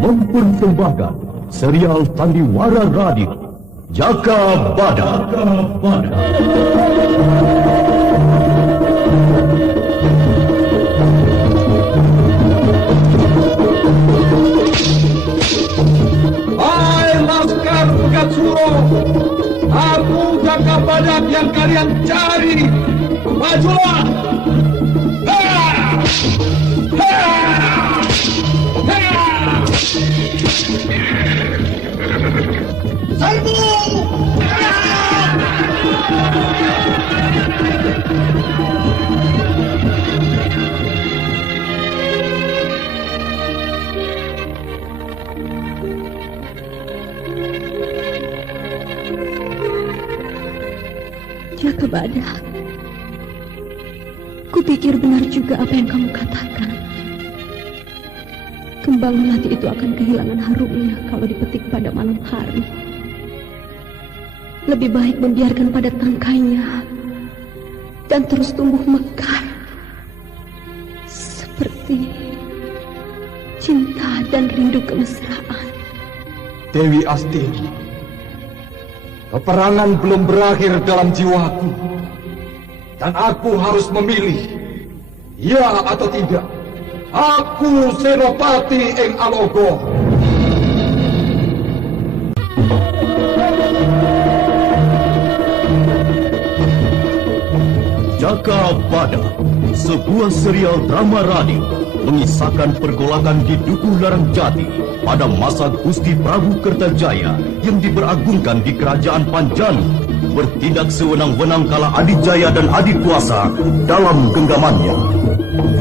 Mempersembahkan serial Sandiwara Radio Jaka Badak. Hai Laskar Gatsuro, aku Jaka Badak yang kalian cari. Majulah! Serbu! Jaka Badak, kupikir benar juga apa yang kamu katakan. Kembang melati itu akan kehilangan harumnya kalau dipetik pada malam hari. Lebih baik membiarkan pada tangkainya dan terus tumbuh mekar seperti cinta dan rindu kemesraan. Dewi Astini, peperangan belum berakhir dalam jiwaku, dan aku harus memilih, ya atau tidak. Aku Senopati ing Alogo. Jaka Badak, sebuah serial drama radio mengisahkan pergolakan di Dukuh Larang Jati pada masa Gusti Prabu Kertajaya yang diperagungkan di Kerajaan Panjanu, bertindak sewenang-wenang kala Adijaya dan Adikuasa dalam genggamannya.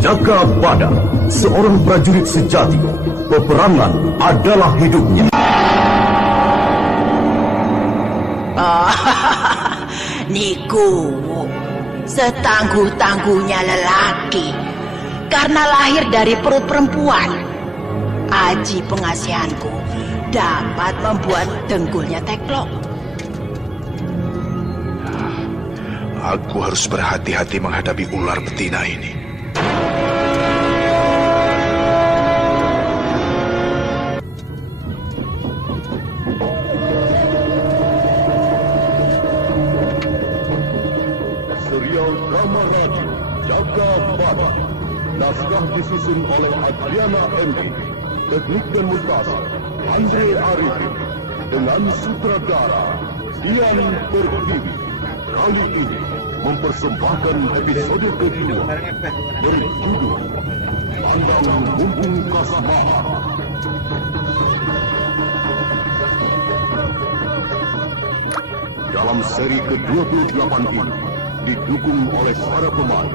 Jaka Badak, seorang prajurit sejati, peperangan adalah hidupnya. Niku, setangguh-tangguhnya lelaki, karena lahir dari perut perempuan. Aji pengasihanku dapat membuat dengkulnya teklok. Aku harus berhati-hati menghadapi ular betina ini. Serial drama radio Jaka Badak, naskah disusun oleh Adriana Endi, teknik dan montase Andre Arifin, dengan sutradara Dian Pertiwi. Kali ini mempersembahkan episode kedua berjudul Pandang Mumpung Kasmaha. Dalam seri ke-28 ini didukung oleh para pemain: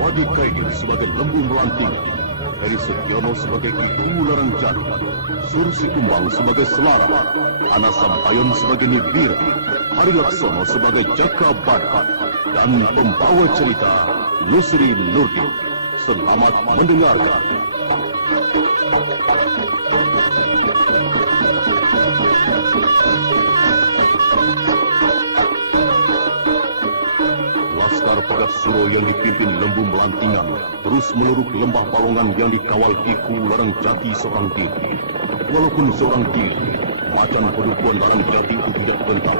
Wadi Kaidil sebagai Lembu Melanting, Heri Sugiono sebagai Ki Larang Jati, Sursi Kumbang sebagai Selara, Ana Sampayon sebagai Nibira, Hari Laksono sebagai Jaka Badak, dan pembawa cerita Nusri Nurdin. Selamat mendengarkan. Laskar Pagat Suro yang dipimpin Lembu Melantingan terus meluruk lembah Balongan yang dikawal Ki Larang Jati seorang diri. Walaupun seorang diri, macan pedukuhan Larang Jati itu tidak bentar.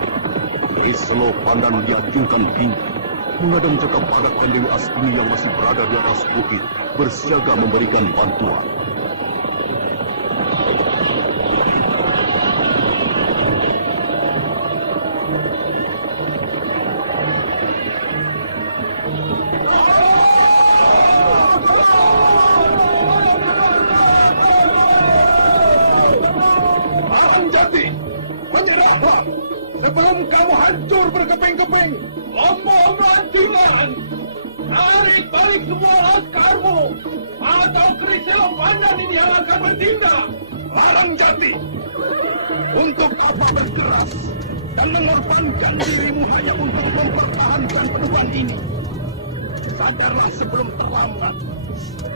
Islo Pandan diacungkan tinggi, mengadang Jaka Badak dan Dewi Astini yang masih berada di atas bukit, bersiaga memberikan bantuan. Sebelum kamu hancur berkeping-keping, Lembu Melantingan, tarik balik semua laskarmu, atau Kriselo Pandan ini yang akan bertindak. Larang Jati, untuk apa berkeras dan mengorbankan dirimu hanya untuk mempertahankan penuhan ini? Sadarlah sebelum terlambat.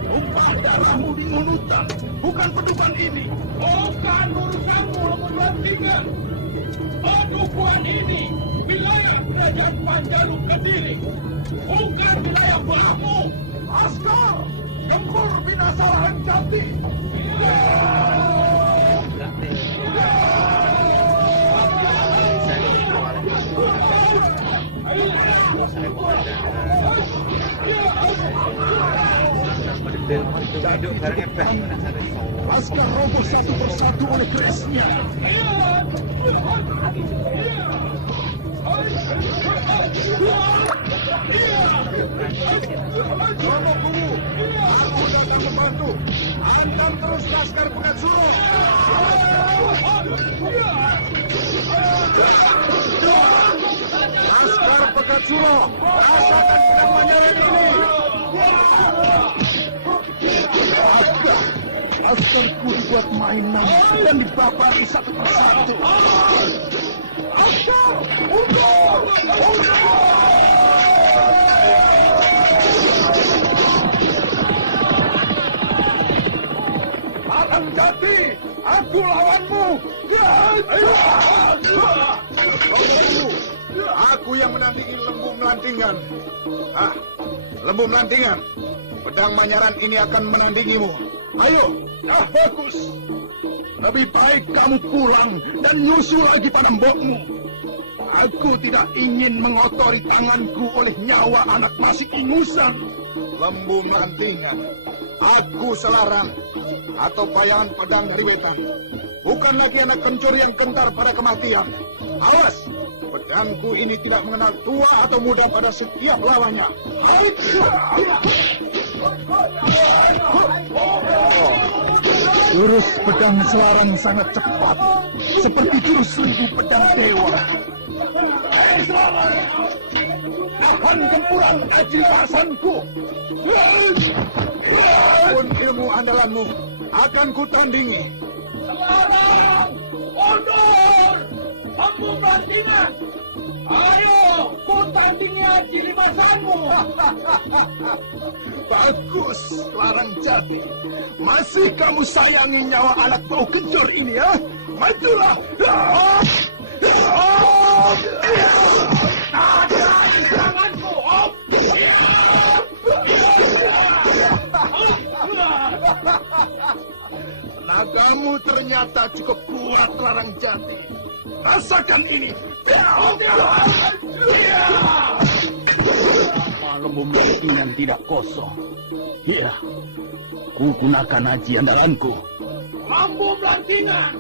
Tumpah darahmu di Nunutan, bukan penuhan ini. Bukan urusanmu, Lembu Melantingan. Padukuhan ini wilayah kerajaan dan Panjalu Kediri bukan wilayah belahmu. Askar, gempur binasa Larang Jati. Askar roboh satu persatu oleh keresnya. Romo Kuwu, aku datang membantu. Hantam terus Laskar Pekat Suro. Laskar Pekat Suro, rasakan pedang Manyaran ini. Askarku dibuat mainan dan dibabari satu persatu. Askar, undur! Larang Jati, aku lawanmu. Aku yang menandingi Lembu Melantingan. Lembu Melantingan, pedang Manyaran ini akan menandingimu. Ayo, bagus. Lebih baik kamu pulang dan nyusul lagi pada mbokmu. Aku tidak ingin mengotori tanganku oleh nyawa anak masih ingusan. Lembu Melantingan, aku Selarang atau bayangan pedang dari Wetan. Bukan lagi anak kencur yang gentar pada kematian. Awas, pedangku ini tidak mengenal tua atau muda pada setiap lawannya. Jurus pedang Selarang sangat cepat, seperti jurus 1000 pedang dewa. Hei Selarang, tahan gempuran Aji Pasanku. Pun ilmu andalanmu akan kutandingi. Selarang, mundur! Lembu Melantingan, ayo kutandingi Aji Limasanmu. Bagus, Larang Jati. Masih kamu sayangi nyawa anak bau kencur ini, ya? Majulah! Ada di tanganku, Om! Tenagamu ternyata cukup kuat, Larang Jati. Rasakan ini! Lembu Melantingan tidak kosong. Ya, ku gunakan haji andalanku. Lembu Melantingan,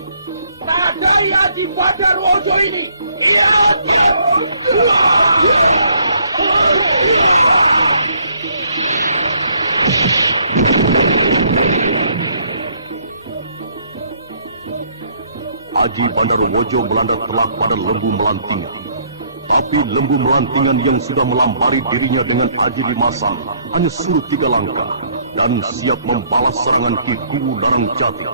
tadai Aji Badar Wojo ini. Iya. Aji Bandarwojo melanda telak pada Lembu Melantingan. Tapi Lembu Melantingan yang sudah melampari dirinya dengan Aji Limasan hanya surut 3 langkah dan siap membalas serangan Ki Kuwu Larang Jati.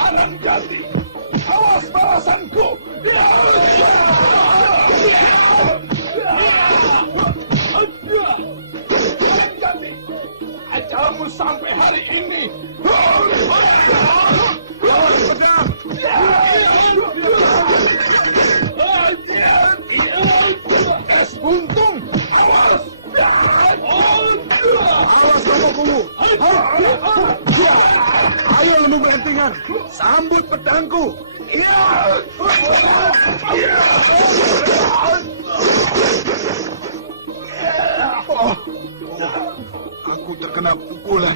Larang Jati, awas balasanku. Ajalmu sampai hari ini. Lawan pedang. Es buntung. Awas. Awas Romo Kuwu. Ayo Lembu Melantingan, sambut pedangku. Aku terkena pukulan.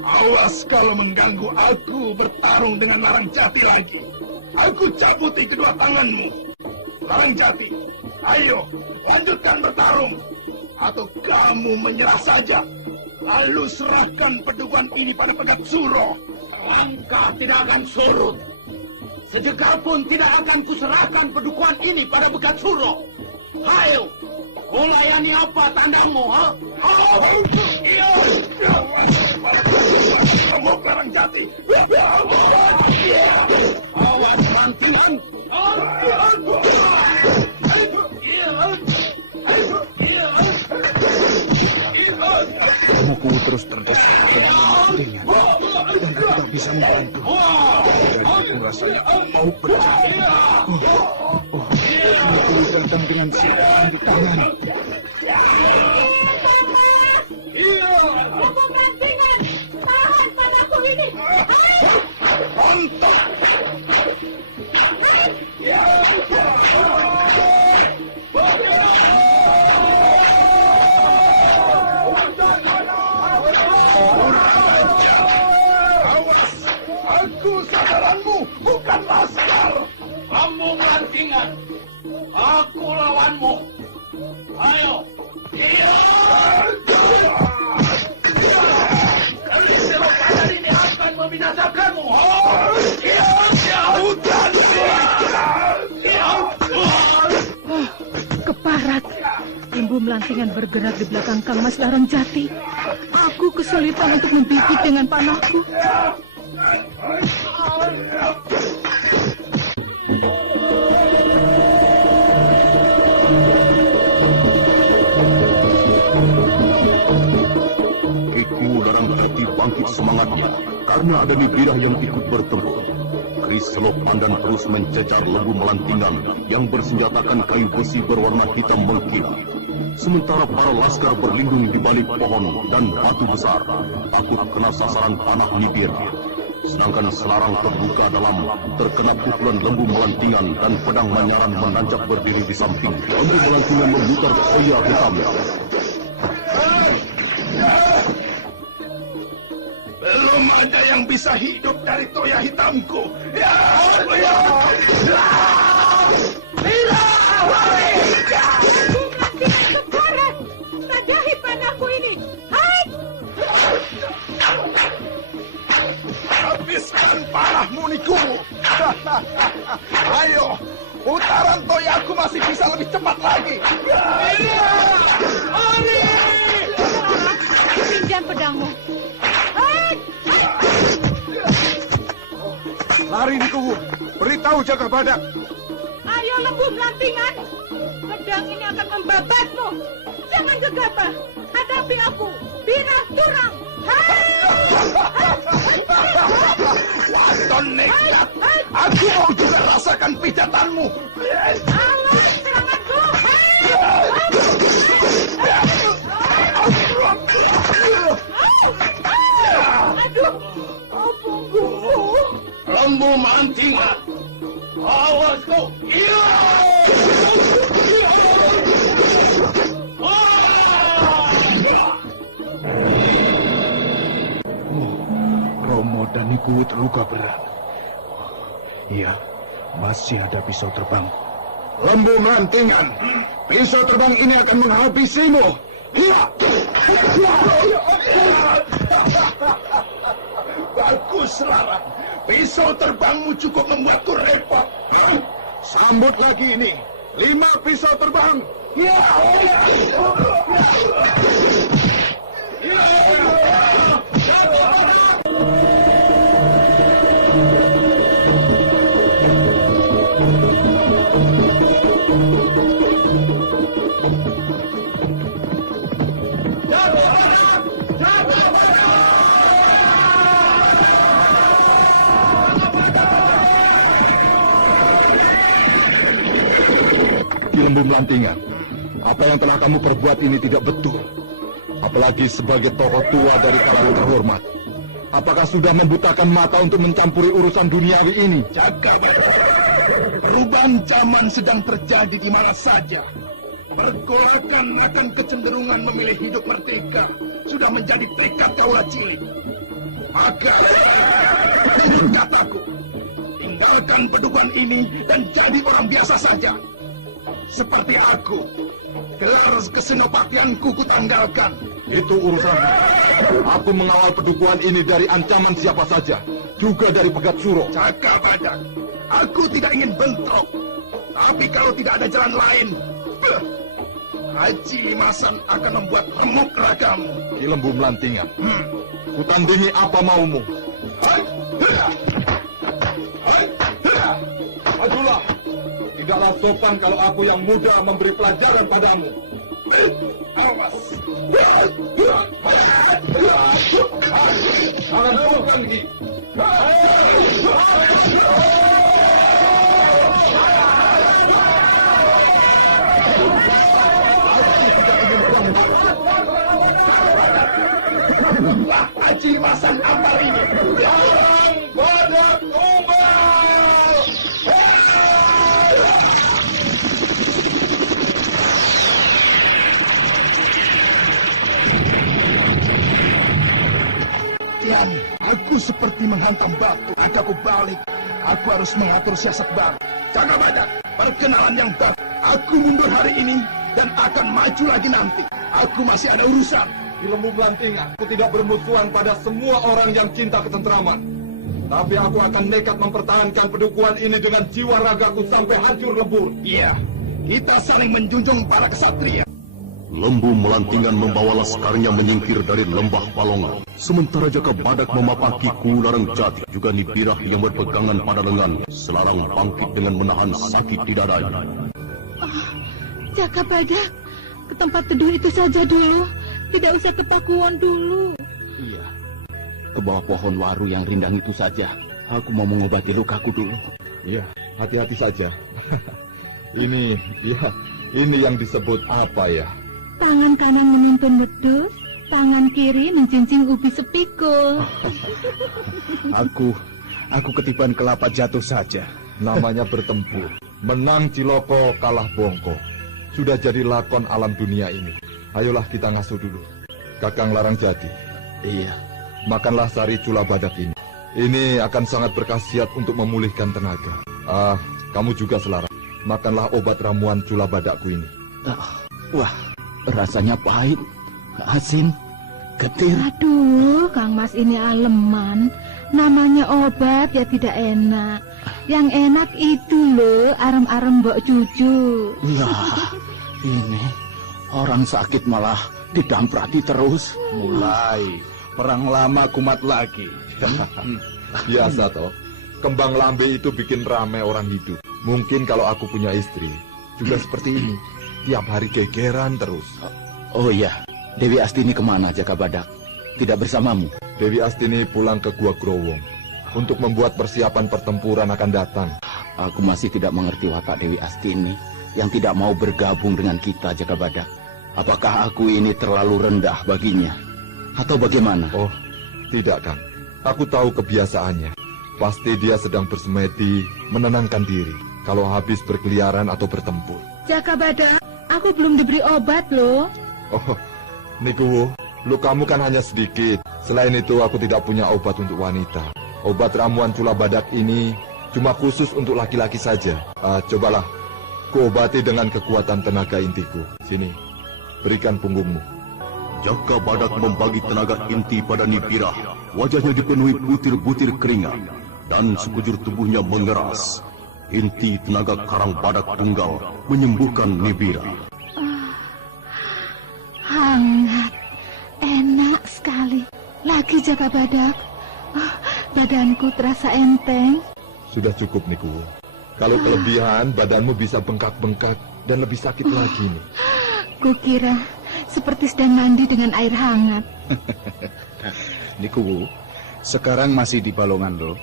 Awas kalau mengganggu aku bertarung dengan Larang Jati lagi. Aku cabuti kedua tanganmu. Larang Jati, ayo lanjutkan bertarung. Atau kamu menyerah saja. Lalu serahkan pedukuhan ini pada Pegat Suro. Langkah tidak akan surut. Sejengkal pun tidak akan kuserahkan pedukuhan ini pada Pegat Suro. Hayo, kulayani apa tandamu, ha? Kamu Larang Jati. Awas Melantingan. tubuhku terus terdesak dengan lemah dan aku tak bisa membantu. Jadi aku rasanya mau berjatuh. Aku datang dengan siaran di tangan. Lembu melantingan, tahan padaku ini. Ontok! Awas! Aku saudaramu, bukan laskar! Lembu melantingan, aku lawanmu. Ayo, Selopadan ini akan membinasakanmu. Keparat. Lembu melantingan bergerak di belakang Kang Mas Larang Jati. Aku kesulitan untuk membidik dengan panahku. Kiku Larang Jati bangkit semangatnya karena ada Nibirah yang ikut bertempur. Keris Selopadan terus mencecar lembu melantingan yang bersenjatakan kayu besi berwarna hitam mengkilat. Sementara para laskar berlindung di balik pohon dan batu besar, takut kena sasaran panah Nibirah. Sedangkan Selarang terbuka dalam terkena pukulan lembu melantingan dan pedang Manyaran menancap berdiri di samping. Lembu melantingan memutar toya hitamnya. Belum ada yang bisa hidup dari toya hitamku. Keparat, tadahi panahku ini. Hai! Habiskan panahmu, Nikumu. Ayo, putaran toyaku masih bisa lebih cepat lagi. Pinjam pedangmu. Hai! Lari, Nikumu. Beritahu Jaga Badak. Ayo lembu melantingan. Pedang ini akan membabatmu. Jangan gegabah. Hadapi aku. Birah Turang. Hai! Waton nekat. Aku mau juga rasakan pijatanmu. Awas seranganku. Aduh. Oh, punggungku. lembu melantingan, awas kau. Romo dan Niku terluka berat. Iya, masih ada pisau terbang. Lembu melantingan, pisau terbang ini akan menghabisimu. Iya. Bagus, Larang. Pisau terbangmu cukup membuatku repot. Sambut lagi ini. 5 pisau terbang. Ya. Lembu melantingan, apa yang telah kamu perbuat ini tidak betul. Apalagi sebagai tokoh tua dari kalangan terhormat. Apakah sudah membutakan mata untuk mencampuri urusan duniawi ini? Jaga baik. Perubahan zaman sedang terjadi di mana saja. Pergolakan akan kecenderungan memilih hidup merdeka sudah menjadi tekad kaula cilik. Maka, menurut kataku, tinggalkan pedukuhan ini dan jadi orang biasa saja. Seperti aku, gelar kesenopatianku kutanggalkan. Itu urusanmu. Aku mengawal pedukuhan ini dari ancaman siapa saja, juga dari Pegat Suro. Jaga Badak, aku tidak ingin bentrok. Tapi kalau tidak ada jalan lain, Haji Limasan akan membuat remuk ragamu. Ki Lembu melantingan, kutandingi apa maumu. Majulah. Tidaklah sopan kalau aku yang muda memberi pelajaran padamu. Awas. Jangan bukan, Ki. Aji masang ampar ini. Yang badak tumbal. Tiam, aku seperti menghantam batu. Aku balik. Aku harus mengatur siasat baru. Jaga badak, perkenalan yang baru. Aku mundur hari ini dan akan maju lagi nanti. Aku masih ada urusan. Di Lembu Belantingan, aku tidak bermusuhan pada semua orang yang cinta ketentraman. Tapi aku akan nekat mempertahankan pedukuhan ini dengan jiwa ragaku sampai hancur lebur. Iya, kita saling menjunjung para kesatria. Lembu Melantingan membawa laskarnya menyingkir dari lembah Palongan. Sementara Jaka Badak memapaki Kularang Jati, juga Nibirah yang berpegangan pada lengan, selarang bangkit dengan menahan sakit di dadanya. Jaka Badak, ke tempat teduh itu saja dulu. Tidak usah ke Pakuwon dulu. Iya, ke bawah pohon waru yang rindang itu saja. Aku mau mengobati lukaku dulu. Iya, hati-hati saja. Ini yang disebut apa ya? Tangan kanan menuntun wedus, tangan kiri mencincing ubi sepikul. Aku ketiban kelapa jatuh saja. Namanya bertempur. Menang Ciloko, kalah Bongko. Sudah jadi lakon alam dunia ini. Ayolah kita ngasuh dulu. Kakang Larang Jati. Iya. Makanlah sari cula badak ini. Ini akan sangat berkhasiat untuk memulihkan tenaga. Kamu juga Selarang. Makanlah obat ramuan cula badakku ini. Wah, rasanya pahit, asin, getir. Aduh, Kang Mas ini aleman. Namanya obat ya tidak enak. Yang enak itu loh, arem-arem mbok cucu. Lah, ini orang sakit malah didamprati terus. Mulai perang lama kumat lagi. Biasa toh. Kembang lambe itu bikin rame orang hidup. Mungkin kalau aku punya istri juga seperti ini. Tiap hari gegeran terus. Oh iya, Dewi Astini kemana Jaka Badak? Tidak bersamamu? Dewi Astini pulang ke Gua Growong untuk membuat persiapan pertempuran akan datang. Aku masih tidak mengerti watak Dewi Astini yang tidak mau bergabung dengan kita Jaka Badak. Apakah aku ini terlalu rendah baginya? Atau bagaimana? Oh, tidak Kang. Aku tahu kebiasaannya. Pasti dia sedang bersemedi, menenangkan diri kalau habis berkeliaran atau bertempur. Jaka Badak, aku belum diberi obat loh. Oh, Niku, lukamu kan hanya sedikit. Selain itu aku tidak punya obat untuk wanita. Obat ramuan cula badak ini cuma khusus untuk laki-laki saja. Cobalah, kuobati dengan kekuatan tenaga intiku. Sini, berikan punggungmu. Jaka Badak membagi tenaga inti pada Nibirah. Wajahnya dipenuhi butir-butir keringat dan sekujur tubuhnya mengeras. Inti tenaga Karang Badak Tunggal menyembuhkan Nibirah. Hangat, enak sekali. Lagi Jaka Badak. Badanku terasa enteng. Sudah cukup, Niku. Kalau kelebihan, badanmu bisa bengkak-bengkak dan lebih sakit lagi nih. Kukira seperti sedang mandi dengan air hangat. Niku, sekarang masih di Balongan loh.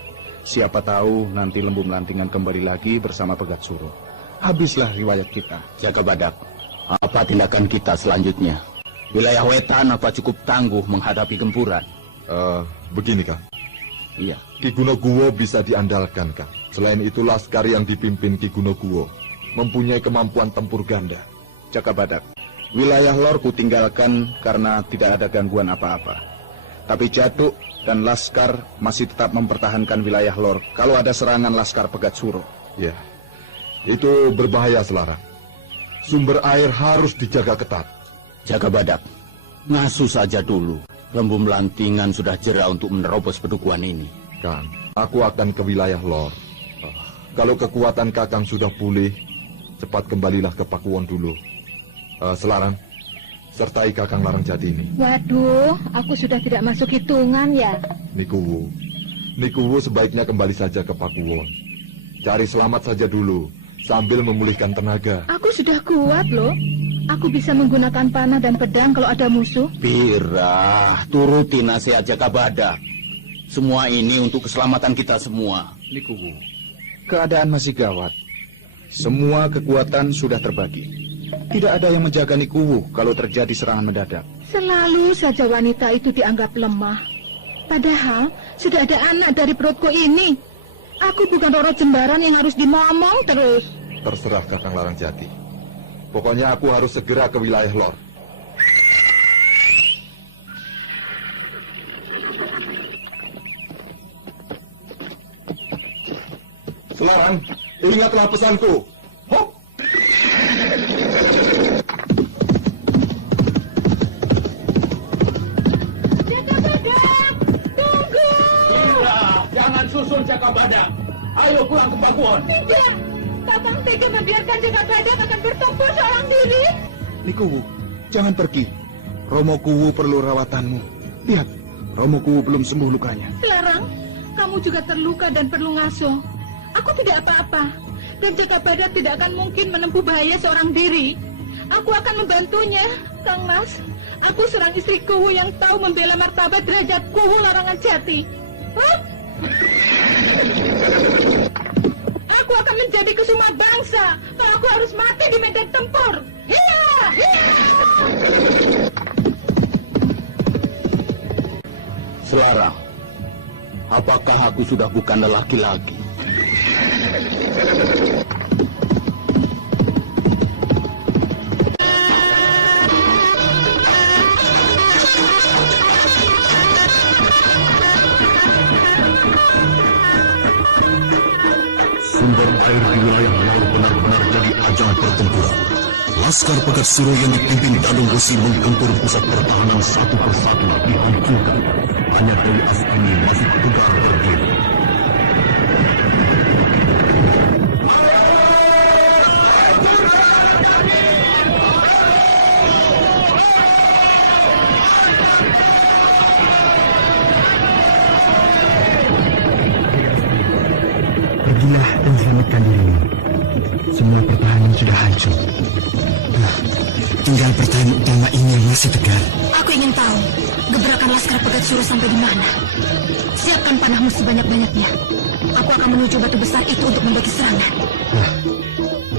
Siapa tahu nanti Lembu Melantingan kembali lagi bersama Pegat Suro. Habislah riwayat kita. Jaka Badak, apa tindakan kita selanjutnya? Wilayah Wetan apa cukup tangguh menghadapi gempuran? Begini, Kang. Iya. Ki Gunoguwo bisa diandalkan, Kang. Selain itu, laskar yang dipimpin Ki Gunoguwo mempunyai kemampuan tempur ganda. Jaka Badak, wilayah Lor ku tinggalkan karena tidak ada gangguan apa-apa. Tapi Jatuk dan laskar masih tetap mempertahankan wilayah Lor kalau ada serangan laskar Pegat Suro. Ya, itu berbahaya, Selarang. Sumber air harus dijaga ketat. Jaka Badak, ngasuh saja dulu. Lembu Melantingan sudah jera untuk menerobos pedukuhan ini. Kang, aku akan ke wilayah Lor. Kalau kekuatan Kakang sudah pulih, cepat kembalilah ke Pakuwon dulu. Selarang, sertai Kakang Larang Jati ini. Waduh, aku sudah tidak masuk hitungan ya. Nikuwu sebaiknya kembali saja ke Pakuwon. Cari selamat saja dulu, sambil memulihkan tenaga. Aku sudah kuat loh. Aku bisa menggunakan panah dan pedang kalau ada musuh. Birah, turuti nasihat Jaka Badak. Semua ini untuk keselamatan kita semua. Nikuwu, keadaan masih gawat. Semua kekuatan sudah terbagi. Tidak ada yang menjaga Nikuwu kalau terjadi serangan mendadak. Selalu saja wanita itu dianggap lemah. Padahal sudah ada anak dari perutku ini. Aku bukan Roro Jembaran yang harus dimomong terus. Terserah Kakang Larangjati. Pokoknya aku harus segera ke wilayah Lor. Selarang, ingatlah pesanku. Hop! Jaka Badak, tunggu! Tidak, jangan susul Jaka Badak. Ayo pulang ke Pakuwon. Tidak, Kakang tega membiarkan Jaka Badak akan bertempur seorang diri. Nikuwu, jangan pergi. Romo Kuwu perlu rawatanmu. Lihat, Romo Kuwu belum sembuh lukanya. Selarang, kamu juga terluka dan perlu ngasuh. Aku tidak apa-apa. Dan Jaka Badak tidak akan mungkin menempuh bahaya seorang diri. Aku akan membantunya, Kang Mas. Aku seorang istri Kuwu yang tahu membela martabat derajat Kuwu Larangan Jati. Huh? Aku akan menjadi kesuma bangsa kalau aku harus mati di medan tempur. Hiya! Hiya! Selarang, apakah aku sudah bukan laki-laki? Sumber air di wilayah Lor benar-benar jadi ajang pertempuran. Laskar Pegat Suro yang dipimpin Dadung Besi menggempur pusat pertahanan satu persatu dihancurkan. Hanya Dewi Astini masih tegar berdiri. Pergilah dan selamatkan dirimu. Semua pertahanan sudah hancur. Tinggal pertahanan utama ini yang masih tegar. Aku ingin tahu, gebrakan Laskar Pegat Suro sampai di mana. Siapkan panahmu sebanyak-banyaknya. Aku akan menuju batu besar itu untuk membagi serangan.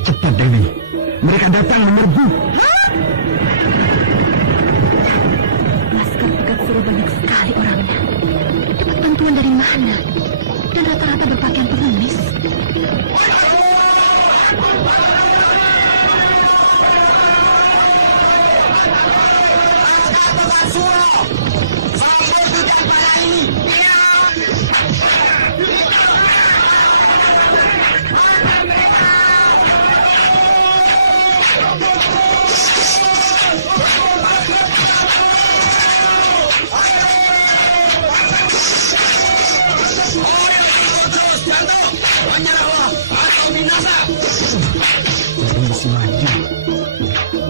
Cepat, Dewi. Mereka datang menyerbu. Laskar Pegat Suro banyak sekali orangnya. Dapat bantuan dari mana? Dan rata-rata berpakaian pengemis. Masih maju.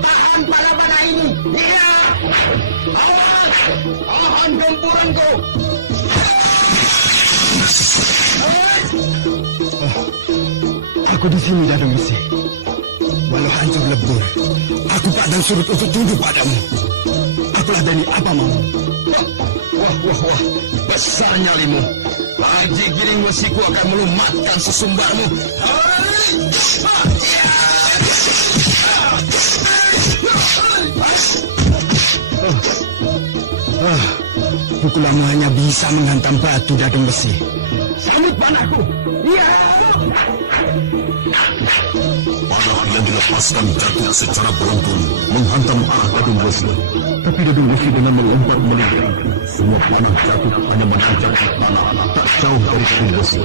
Tahan para panah ini. Iya. Awas. Tahan gempuranku. Aku di sini, Dadung Besi. Walau hancur lebur, aku padang surut untuk tunduk padamu. Apalah dari apa mau? Wah, besar nyalimu. Haji Giring Wesiku akan melumatkan sesumbarmu. Pukulanmu hanya bisa menghantam batu, Dadung Besi. Sambut panahku. Iya. Panah yang dilepaskan jatuh secara beruntun menghantam arah Dadung Besi. Tapi Dadung Besi dengan melompat meninggal. Semua panah jatuh hanya menancap ke tanah tak jauh dari Dadung Besi.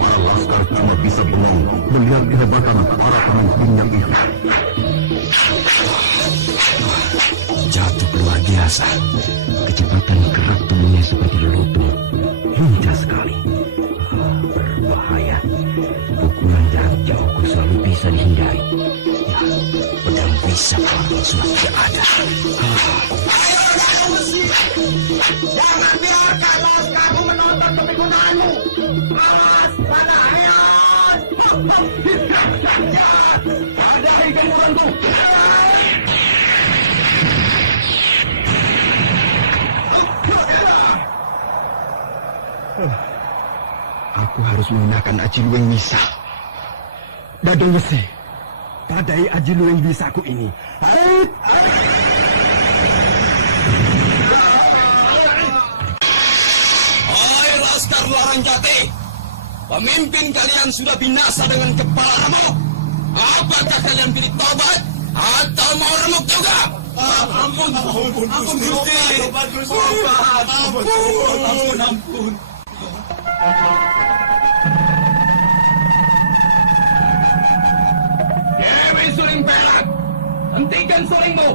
Para laskar cuma bisa bengong melihat kehebatan para pemimpinnya itu. Jatuh luar biasa. Kecepatan gerak tubuhnya seperti lutung. Lincah sekali. Berbahaya. Pukulan jarak jauhku selalu bisa dihindari. Ya, pedang bisa kalau sudah tidak ada. Ayo Dadung Besi. Jangan biarkan laskarmu menonton kepigunanmu. Awas, panah ayat. Padahi gempuranku. harus menggunakan Aji Lueng Wisa. Dadang Wesi, padai Aji Lueng Wisaku ini. Hai Laskar Larang Jati, pemimpin kalian sudah binasa dengan kepala remuk. Apakah kalian pilih tobat atau mau remuk juga? Ampun, Gusti. Ampun. Dewi Suling Perak, hentikan sulingmu.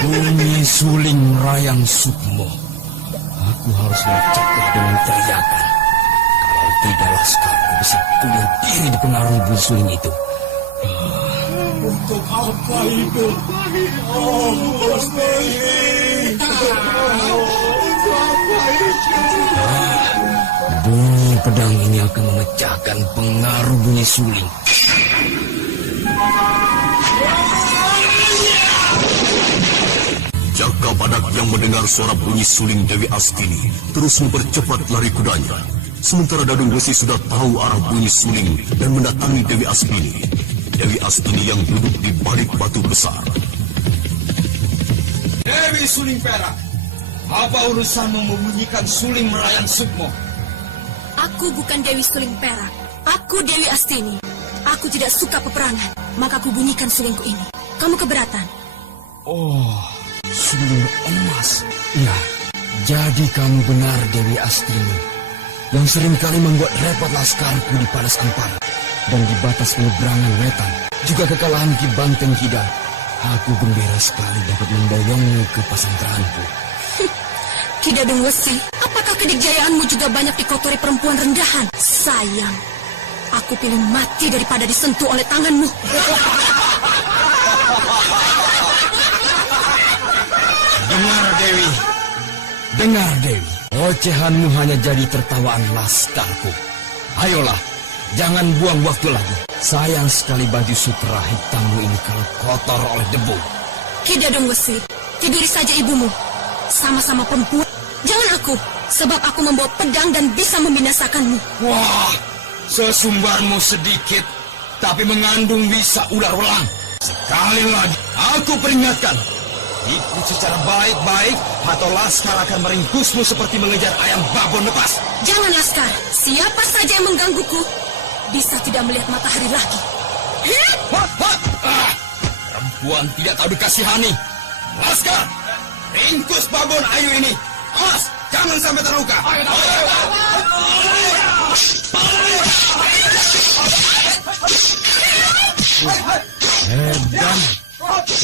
Bunyi suling merayang Sukmo. Aku harus mencegah dengan teriakan. Kalau tidak, laskarku bisa bunuh diri dipengaruhi bunyi suling itu. Untuk apa itu? Oh, Gusti. Untuk apa itu? Bunyi pedang ini akan memecahkan pengaruh bunyi suling. Jaka Badak yang mendengar suara bunyi suling Dewi Astini terus mempercepat lari kudanya. Sementara Dadung Wesi sudah tahu arah bunyi suling dan mendatangi Dewi Astini. Dewi Astini yang duduk di balik batu besar. Dewi Suling Perak, apa urusanmu membunyikan suling merayang Sukmo? Aku bukan Dewi Suling Perak. Aku Dewi Astini. Aku tidak suka peperangan, maka aku bunyikan sulingku ini. Kamu keberatan? Oh, suling emas. Ya, jadi kamu benar Dewi Astini, yang seringkali membuat repot laskarku di Padas Ampara dan di batas penyeberangan wetan, juga kekalahan Ki Banteng Kidal. Aku gembira sekali dapat memboyongmu ke pesantrenku. Ki Dadung Wesi, apakah kedikjayaanmu juga banyak dikotori perempuan rendahan? Sayang, aku pilih mati daripada disentuh oleh tanganmu. Dengar Dewi, dengar Dewi. Ocehanmu hanya jadi tertawaan laskarku. Ayolah, jangan buang waktu lagi. Sayang sekali baju sutra hitammu ini kalau kotor oleh debu. Ki Dadung Wesi, tiduri saja ibumu. Sama-sama perempuan. Jangan aku, sebab aku membawa pedang dan bisa membinasakanmu. Wah, sesumbarmu sedikit, tapi mengandung wisa ular welang. Sekali lagi, aku peringatkan. Ikut secara baik-baik, atau laskar akan meringkusmu seperti mengejar ayam babon lepas. Jangan laskar, siapa saja yang menggangguku bisa tidak melihat matahari lagi. Perempuan tidak tahu dikasihani. Laskar, ringkus babon ayu ini. Awas, jangan sampai terluka.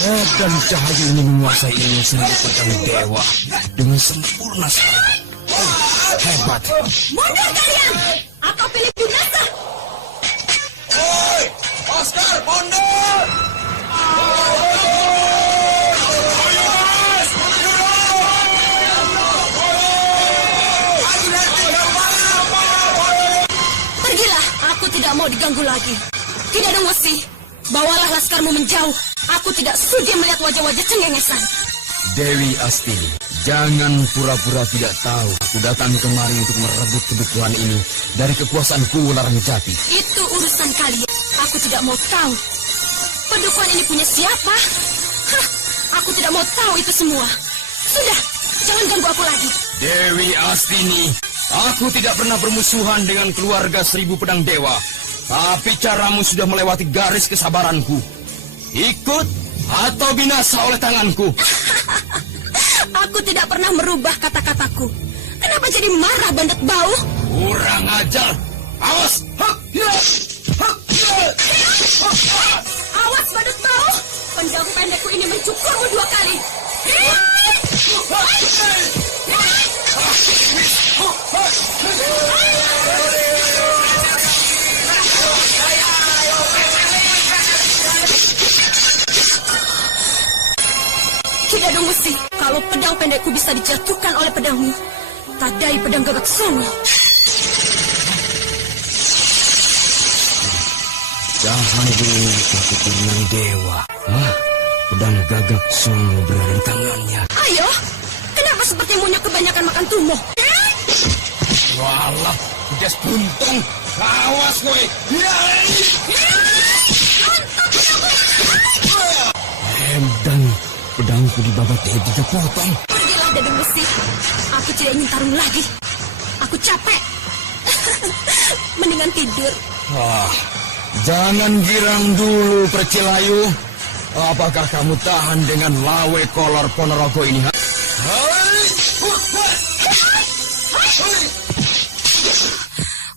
Edan cahaya ini menguasai ilmu seni pedang dewa dengan sempurna sekali. Hebat. Mundur kalian! Atau pilih binasa! Oi, Oscar, mundur! Pergilah, aku tidak mau diganggu lagi. Tidak ada Wesi, bawalah laskarmu menjauh. Aku tidak sudi melihat wajah-wajah cengengesan. Dewi Astini, jangan pura-pura tidak tahu. Aku datang kemari untuk merebut kebutuhan ini dari kekuasaanku Larang Jati. Itu urusan kalian. Aku tidak mau tahu. Pedukuhan ini punya siapa? Hah, aku tidak mau tahu itu semua. Sudah, jangan ganggu aku lagi. Dewi Astini, aku tidak pernah bermusuhan dengan keluarga 1000 pedang dewa. Tapi caramu sudah melewati garis kesabaranku. Ikut atau binasa oleh tanganku. Aku tidak pernah merubah kata-kataku. Kenapa jadi marah bandit bau? Kurang ajar. Awas. Awas bandit bau. Pedang pendekku ini mencukurmu 2 kali. Ki Dadung Wesi, kalau pedang pendekku bisa dijatuhkan oleh pedangmu, tadai pedang Gagak Songo. Cahaya keturunan dewa. pedang gagak Songo berada di tangannya. Ayo, kenapa seperti monyet kebanyakan makan tumo? Walah, udah buntung. Awas kowe. Dan pedangku dibabat dari 3 potong. Pergilah Dadung Besi. Aku tidak ingin tarung lagi. Aku capek. Mendingan tidur. Jangan girang dulu, Percilayu. Apakah kamu tahan dengan lawe kolor Ponorogo ini?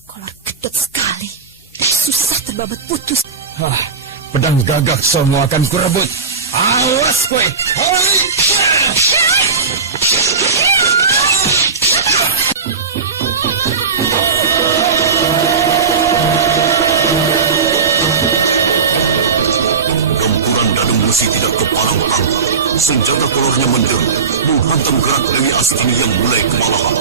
Kolor gedut sekali. Susah terbabat putus. Pedang gagak Songo akan kurebut. Awas kowe. Gempuran Dadung Besi tidak kepalang-palang. Senjata kolornya menderu, menghantam gerak Dewi Astini yang mulai kewalahan.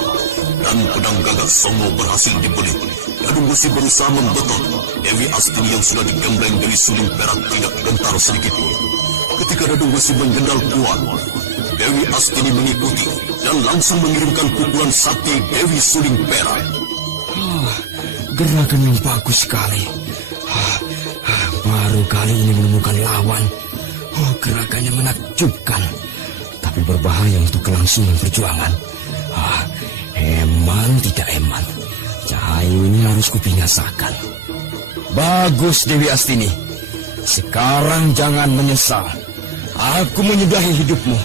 Dan pedang gagak Songo berhasil dibelit. Dadung Besi berusaha membetot. Dewi Astini yang sudah digembleng dari suling perak tidak gentar sedikit pun. Ketika Dadung Besi menggendal kuat, Dewi Astini mengikuti dan langsung mengirimkan pukulan sakti Dewi Suling Perak. Gerakan yang bagus sekali. Baru kali ini menemukan lawan. Gerakannya menakjubkan, tapi berbahaya untuk kelangsungan perjuangan. Eman tidak eman. Cahayu ini harus kubinasakan. Bagus Dewi Astini. Sekarang jangan menyesal. Aku menyudahi hidupmu.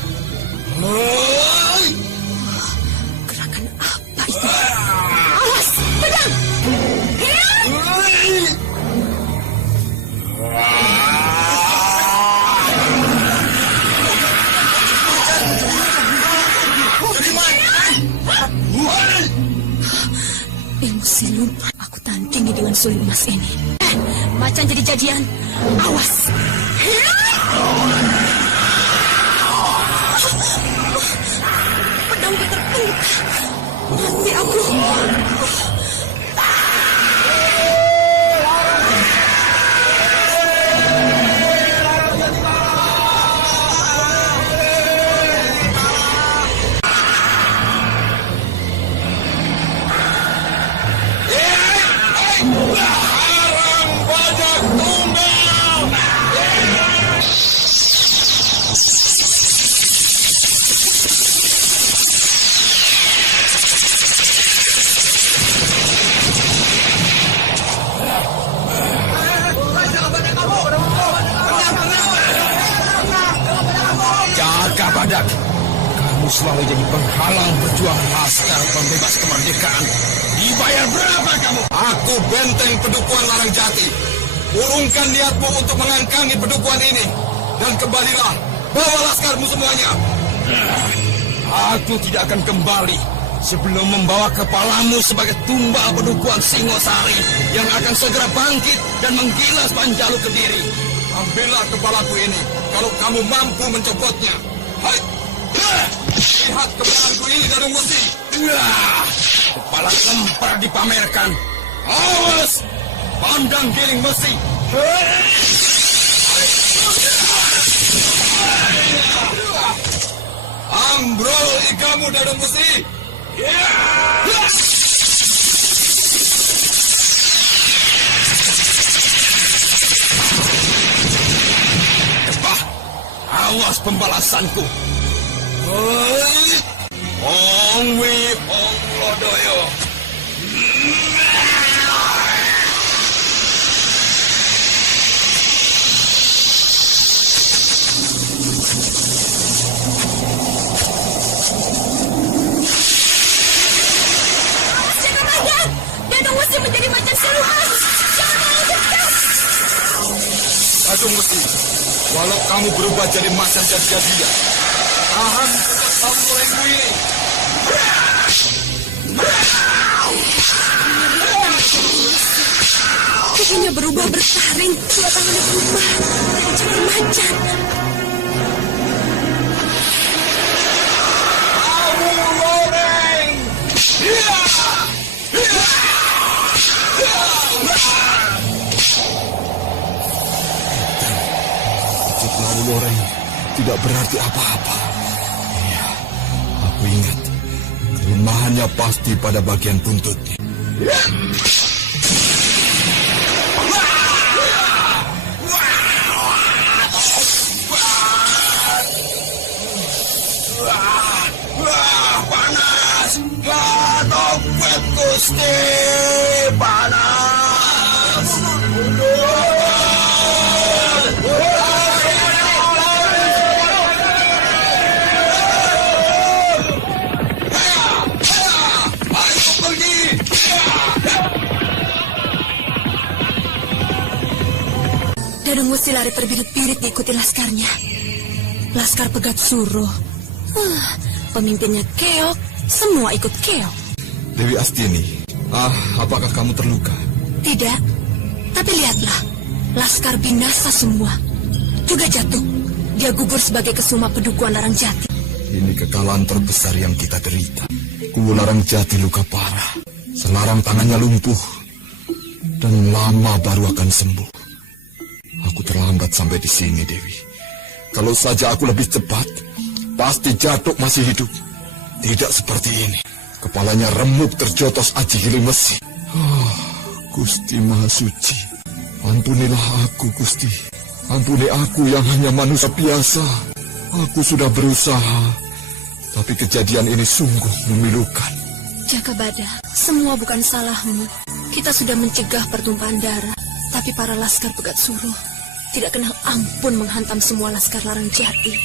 Gerakan apa itu? Awas, pedang! Emosi lumpur. Aku tandingi dengan suling emas ini. Macan jadi-jadian. Awas! Pedangku terpenggal. Mati aku. Badak, kamu selalu jadi penghalang perjuangan laskar pembebas kemerdekaan. Dibayar berapa kamu? Aku benteng Pedukuhan Larangjati. Urungkan niatmu untuk mengangkangi Pedukuhan ini. Dan kembalilah, bawa laskarmu semuanya. Aku tidak akan kembali sebelum membawa kepalamu sebagai tumbal Pedukuhan Singosari yang akan segera bangkit dan menggilas Panjalu Kediri. Ambillah kepalaku ini kalau kamu mampu mencopotnya. Hai! Lihat kepalaku ini, Dadung Besi. Kepala lempar dipamerkan. Awas! Pandang giling besi. Ambrol kamu, Dadung Besi. Tebah, awas pembalasanku. Ongwi Ong Lodoyo. Dadung Besi menjadi macan siluman. Jangan terlalu dekat. Dadung Besi, walau kamu berubah jadi macan jadi-jadian, tahan kamu lengku ini. Tubuhnya berubah bertaring, 2 tangannya berubah jadi macan. Kamu loreng. Mau loreng tidak berarti apa-apa. Iya, aku ingat. Kelemahannya pasti pada bagian buntutnya. Panas! Topet Gusti! Panas! Ayo pergi! Danung Wusi lari terbirit-birit diikuti laskarnya. Laskar Pegat Suruh. Pemimpinnya keok, semua ikut keok. Dewi Astini, apakah kamu terluka? Tidak, tapi lihatlah, laskar binasa semua. Juga jatuh, dia gugur sebagai kesuma Pedukuhan Larangjati. Ini kekalahan terbesar yang kita derita. Kubu Larangjati luka parah, selarang tangannya lumpuh, dan lama baru akan sembuh. Aku terlambat sampai di sini, Dewi. Kalau saja aku lebih cepat, pasti Jatuk masih hidup. Tidak seperti ini. Kepalanya remuk terjotos Aji Giling Besi. Gusti Maha Suci, ampunilah aku, Gusti. Ampuni aku yang hanya manusia biasa. Aku sudah berusaha, tapi kejadian ini sungguh memilukan. Jakabada, semua bukan salahmu. Kita sudah mencegah pertumpahan darah, tapi para laskar Pegat Suruh tidak kenal ampun menghantam semua laskar Larangjati.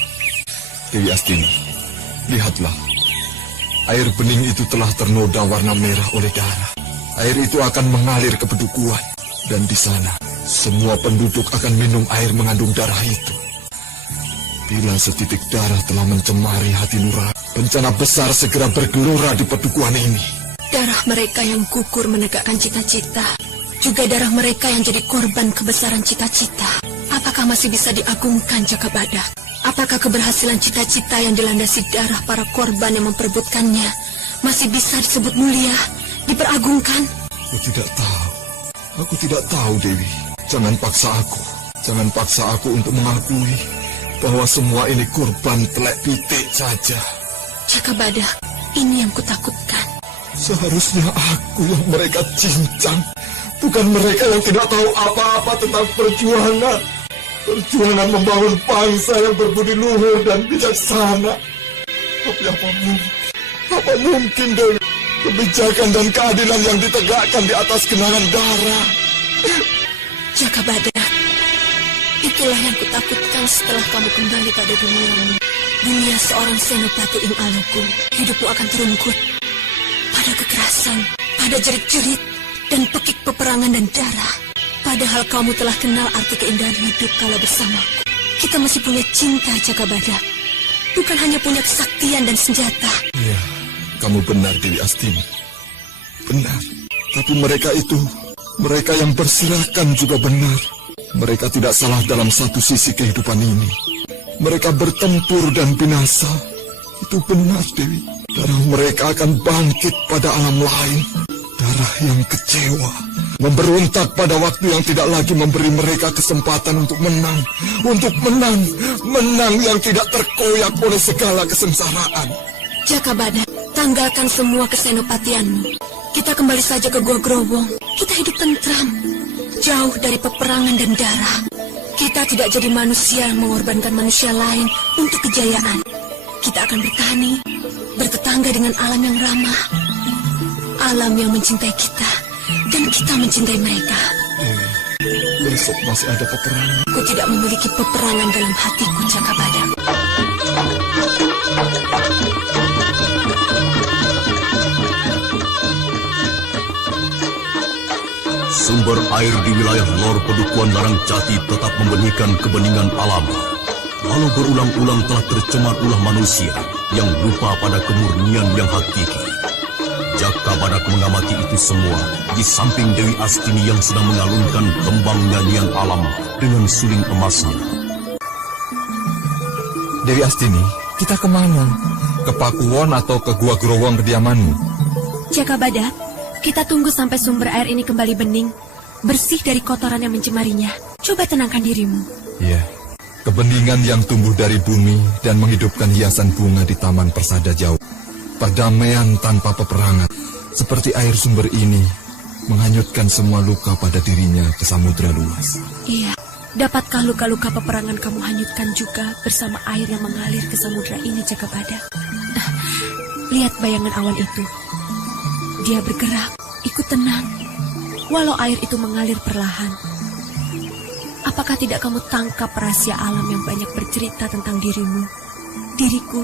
Dewi Astini, lihatlah. Air bening itu telah ternoda warna merah oleh darah. Air itu akan mengalir ke Pedukuhan. Dan di sana, semua penduduk akan minum air mengandung darah itu. Bila setitik darah telah mencemari hati nurani, bencana besar segera bergelora di Pedukuhan ini. Darah mereka yang gugur menegakkan cita-cita, juga darah mereka yang jadi korban kebesaran cita-cita. Apakah masih bisa diagungkan Jakabada? Apakah keberhasilan cita-cita yang dilandasi darah para korban yang memperebutkannya masih bisa disebut mulia, diperagungkan? Aku tidak tahu. Aku tidak tahu, Dewi. Jangan paksa aku. Jangan paksa aku untuk mengakui bahwa semua ini korban telek pitik saja. Jakabada, ini yang kutakutkan. Seharusnya aku yang mereka cincang, bukan mereka yang tidak tahu apa-apa tentang perjuangan. Perjuangan membangun bangsa yang berbudi luhur dan bijaksana. Tapi apa mungkin, Dewi? Kebijakan dan keadilan yang ditegakkan di atas genangan darah. Jakabada, itulah yang kutakutkan setelah kamu kembali pada duniamu. Dunia seorang Senopati Ing Aluku. Hidupmu akan terungkut pada kekerasan, pada jerit-jerit, dan pekik peperangan dan darah. Padahal kamu telah kenal arti keindahan hidup kalau bersamaku. Kita masih punya cinta, Jakabada. Bukan hanya punya kesaktian dan senjata. Iya, kamu benar, Dewi Astini. Benar. Tapi mereka yang berserahkan juga benar. Mereka tidak salah dalam satu sisi kehidupan ini. Mereka bertempur dan binasa. Itu benar, Dewi. Darah mereka akan bangkit pada alam lain. Darah yang kecewa, memberontak pada waktu yang tidak lagi memberi mereka kesempatan untuk menang. Untuk menang yang tidak terkoyak oleh segala kesengsaraan. Jakabada, tanggalkan semua kesenopatianmu. Kita kembali saja ke Gua Growong. Kita hidup tentram, jauh dari peperangan dan darah. Kita tidak jadi manusia yang mengorbankan manusia lain untuk kejayaan. Kita akan bertani, bertetangga dengan alam yang ramah. Alam yang mencintai kita, dan kita mencintai mereka. Besok masih ada peperangan. Aku tidak memiliki peperangan dalam hatiku, Jakabada. Sumber air di wilayah Lor Pedukuhan Larangjati tetap membenihkan kebeningan alam. Walau berulang-ulang telah tercemar ulah manusia yang lupa pada kemurnian yang hakiki. Jakabada mengamati itu semua di samping Dewi Astini yang sedang mengalunkan kembang nyanyian alam dengan suling emasnya. Dewi Astini, kita kemana? Ke Pakuwon atau ke Gua Growong kediamanmu? Jakabada, kita tunggu sampai sumber air ini kembali bening, bersih dari kotoran yang mencemarinya. Coba tenangkan dirimu. Iya, Kebeningan yang tumbuh dari bumi dan menghidupkan hiasan bunga di taman persada jauh. Perdamaian tanpa peperangan, seperti air sumber ini, menghanyutkan semua luka pada dirinya ke samudra luas. Iya, dapatkah luka-luka peperangan kamu hanyutkan juga bersama air yang mengalir ke samudra ini, Jagabada? Lihat bayangan awan itu. Dia bergerak, ikut tenang, walau air itu mengalir perlahan. Apakah tidak kamu tangkap rahasia alam yang banyak bercerita tentang dirimu, diriku,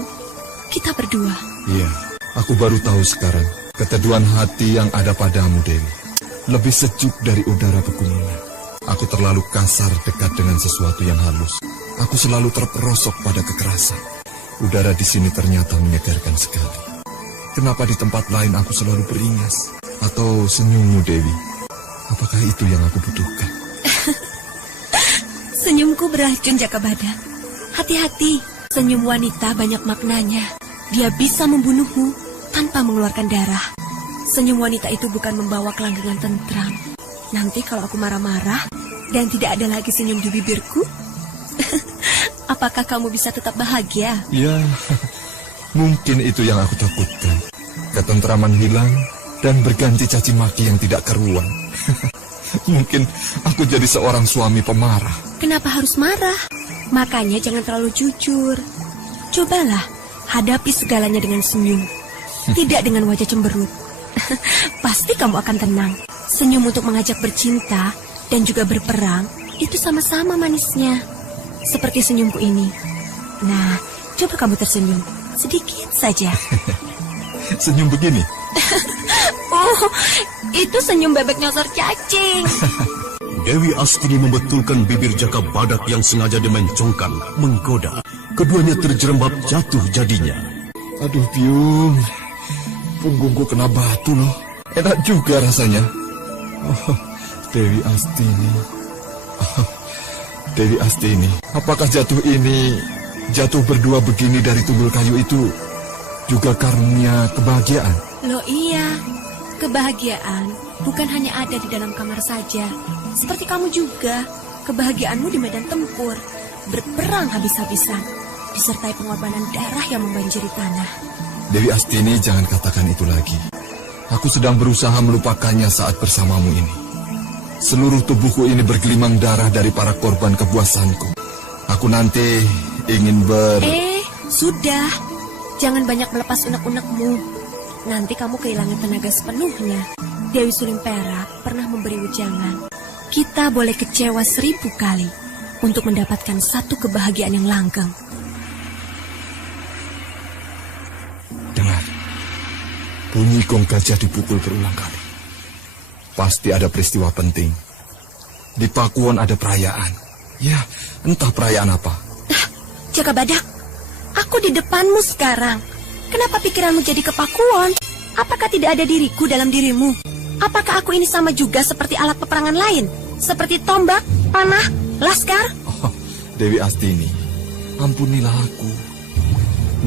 kita berdua? Iya, aku baru tahu sekarang keteduhan hati yang ada padamu, Dewi. Lebih sejuk dari udara pegunungan. Aku terlalu kasar dekat dengan sesuatu yang halus. Aku selalu terperosok pada kekerasan. Udara di sini ternyata menyegarkan sekali. Kenapa di tempat lain aku selalu beringas? Atau senyummu, Dewi? Apakah itu yang aku butuhkan? Senyumku beracun, Jagabada. Hati-hati, senyum wanita banyak maknanya. Dia bisa membunuhmu tanpa mengeluarkan darah. Senyum wanita itu bukan membawa kelanggengan tentram. Nanti kalau aku marah-marah dan tidak ada lagi senyum di bibirku, apakah kamu bisa tetap bahagia? Ya, mungkin itu yang aku takutkan. Ketentraman hilang dan berganti caci maki yang tidak karuan. Mungkin aku jadi seorang suami pemarah. Kenapa harus marah? Makanya jangan terlalu jujur. Cobalah hadapi segalanya dengan senyum, tidak dengan wajah cemberut. Pasti kamu akan tenang. Senyum untuk mengajak bercinta dan juga berperang itu sama-sama manisnya. Seperti senyumku ini. Nah, coba kamu tersenyum sedikit saja. Senyum begini? Oh, itu senyum bebek nyosor cacing. Dewi Astini membetulkan bibir Jaka Badak yang sengaja dimencongkan, menggoda. Keduanya terjerembab jatuh jadinya. Aduh, Biung. Punggungku kena batu loh. Enak juga rasanya. Oh, Dewi Astini. Oh, Dewi Astini. Apakah jatuh ini, jatuh berdua begini dari tunggul kayu itu juga karunia kebahagiaan? Loh iya, kebahagiaan bukan hanya ada di dalam kamar saja. Seperti kamu juga, kebahagiaanmu di medan tempur, berperang habis-habisan, disertai pengorbanan darah yang membanjiri tanah. Dewi Astini, jangan katakan itu lagi. Aku sedang berusaha melupakannya saat bersamamu ini. Seluruh tubuhku ini bergelimang darah dari para korban kebuasanku. Aku nanti ingin sudah. Jangan banyak melepas unek-unekmu. Nanti kamu kehilangan tenaga sepenuhnya. Dewi Suling Perak pernah memberi ujangan. Kita boleh kecewa 1000 kali untuk mendapatkan satu kebahagiaan yang langgeng. Dengar, bunyi gong gajah dipukul berulang kali. Pasti ada peristiwa penting. Di Pakuwon ada perayaan. Ya, entah perayaan apa. Jaka Badak, aku di depanmu sekarang. Kenapa pikiranmu jadi ke Pakuwon? Apakah tidak ada diriku dalam dirimu? Apakah aku ini sama juga seperti alat peperangan lain? Seperti tombak, panah, laskar? Oh, Dewi Astini, ampunilah aku.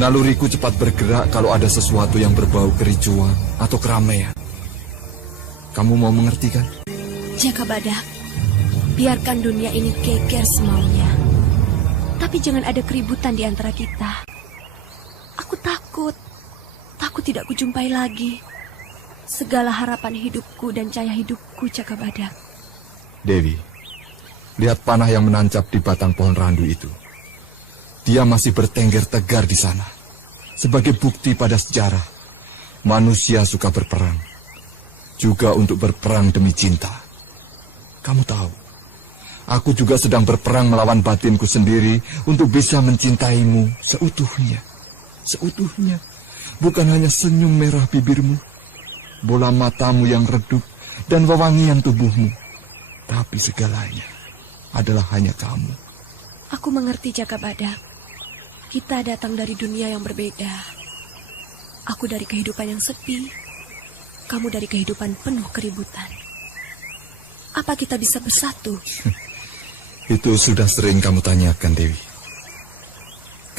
Naluriku cepat bergerak kalau ada sesuatu yang berbau kericuan atau keramaian. Kamu mau mengerti kan? Jaka Badak, biarkan dunia ini geger semaunya. Tapi jangan ada keributan di antara kita. Aku takut tidak kujumpai lagi segala harapan hidupku dan cahaya hidupku, Jaka Badak. Dewi, lihat panah yang menancap di batang pohon randu itu. Dia masih bertengger tegar di sana. Sebagai bukti pada sejarah, manusia suka berperang. Juga untuk berperang demi cinta. Kamu tahu, aku juga sedang berperang melawan batinku sendiri untuk bisa mencintaimu seutuhnya. Seutuhnya. Bukan hanya senyum merah bibirmu, bola matamu yang redup, dan wewangian tubuhmu. Tapi segalanya adalah hanya kamu. Aku mengerti, Jaka Badak. Kita datang dari dunia yang berbeda. Aku dari kehidupan yang sepi, kamu dari kehidupan penuh keributan. Apa kita bisa bersatu? Itu sudah sering kamu tanyakan, Dewi.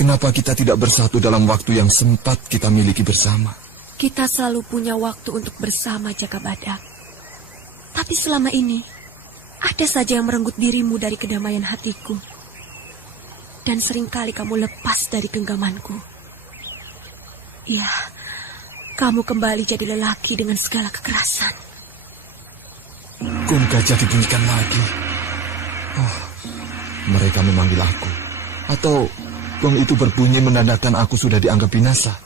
Kenapa kita tidak bersatu dalam waktu yang sempat kita miliki bersama? Kita selalu punya waktu untuk bersama, Jaka Badak. Tapi selama ini, ada saja yang merenggut dirimu dari kedamaian hatiku. dan seringkali kamu lepas dari genggamanku. Ya, kamu kembali jadi lelaki dengan segala kekerasan. Gong gajah dibunyikan lagi. Oh, mereka memanggil aku. Atau gong itu berbunyi menandakan aku sudah dianggap binasa.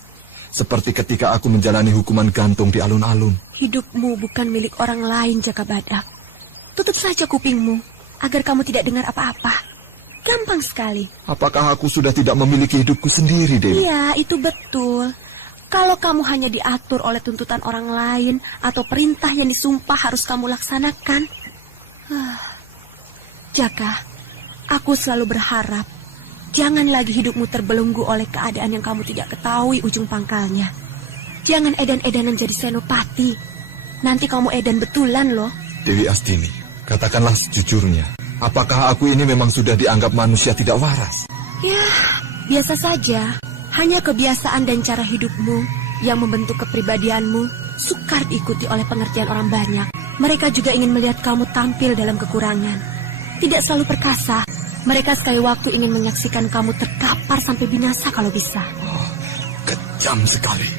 Seperti ketika aku menjalani hukuman gantung di alun-alun. Hidupmu bukan milik orang lain, Jaka Badak. Tutup saja kupingmu, agar kamu tidak dengar apa-apa. Gampang sekali. Apakah aku sudah tidak memiliki hidupku sendiri, Dewi? Iya, itu betul. Kalau kamu hanya diatur oleh tuntutan orang lain atau perintah yang disumpah harus kamu laksanakan. Jaka, aku selalu berharap jangan lagi hidupmu terbelenggu oleh keadaan yang kamu tidak ketahui ujung pangkalnya. Jangan edan-edanan jadi senopati. Nanti kamu edan betulan loh. Dewi Astini, katakanlah sejujurnya. Apakah aku ini memang sudah dianggap manusia tidak waras? Ya, biasa saja. Hanya kebiasaan dan cara hidupmu yang membentuk kepribadianmu sukar diikuti oleh pengertian orang banyak. Mereka juga ingin melihat kamu tampil dalam kekurangan. Tidak selalu perkasa. Mereka sekali waktu ingin menyaksikan kamu terkapar sampai binasa kalau bisa. Oh, kejam sekali.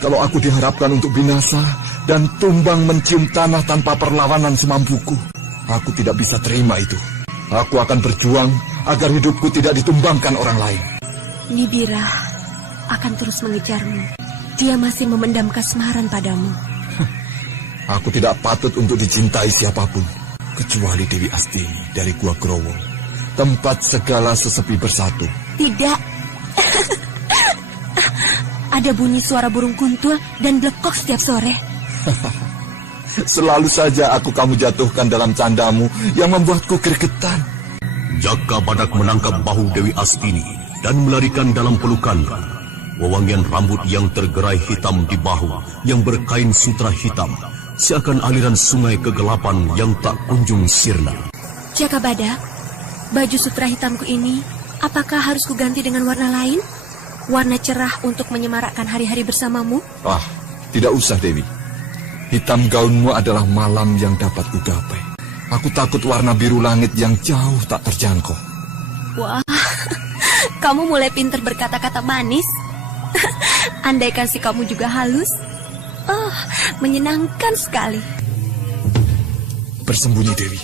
Kalau aku diharapkan untuk binasa dan tumbang mencium tanah tanpa perlawanan semampuku, aku tidak bisa terima itu. Aku akan berjuang agar hidupku tidak ditumbangkan orang lain. Nibira akan terus mengejarmu. Dia masih memendam kasmaran padamu. Aku tidak patut untuk dicintai siapapun, kecuali Dewi Astini dari Gua Growo, tempat segala sesepi bersatu. Tidak. Ada bunyi suara burung kuntul dan blekok setiap sore. Selalu saja kamu jatuhkan dalam candamu yang membuatku gregetan. Jaka Badak menangkap bahu Dewi Astini dan melarikan dalam pelukannya. Wewangian rambut yang tergerai hitam di bahu yang berkain sutra hitam, seakan aliran sungai kegelapan yang tak kunjung sirna. Jaka Badak, baju sutra hitamku ini, apakah harus kuganti dengan warna lain? Warna cerah untuk menyemarakkan hari-hari bersamamu? Ah, tidak usah Dewi. Hitam gaunmu adalah malam yang dapat kugapai. Aku takut warna biru langit yang jauh tak terjangkau. Wah, kamu mulai pintar berkata-kata manis. Andaikan si kamu juga halus. Oh, menyenangkan sekali. Bersembunyi Dewi.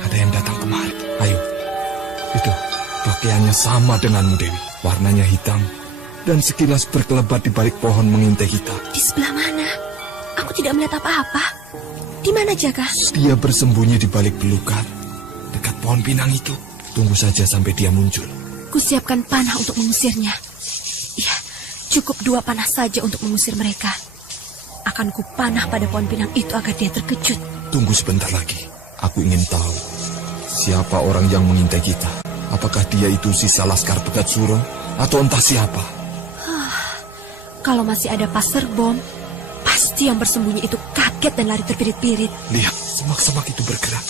Ada yang datang kemari. Ayo. Itu, pakaiannya sama denganmu Dewi. Warnanya hitam dan sekilas berkelebat di balik pohon mengintai kita. Di sebelah mana? Aku tidak melihat apa-apa. Di mana Jaka? Dia bersembunyi di balik belukar dekat pohon pinang itu. Tunggu saja sampai dia muncul. Kusiapkan panah untuk mengusirnya. Ya, cukup 2 panah saja untuk mengusir mereka. Akan kupanah pada pohon pinang itu agar dia terkejut. Tunggu sebentar lagi. Aku ingin tahu siapa orang yang mengintai kita. Apakah dia itu sisa Laskar Pegat Suro atau entah siapa? Kalau masih ada Pasar Bom, pasti yang bersembunyi itu kaget dan lari terpirit-pirit. Lihat, semak-semak itu bergerak.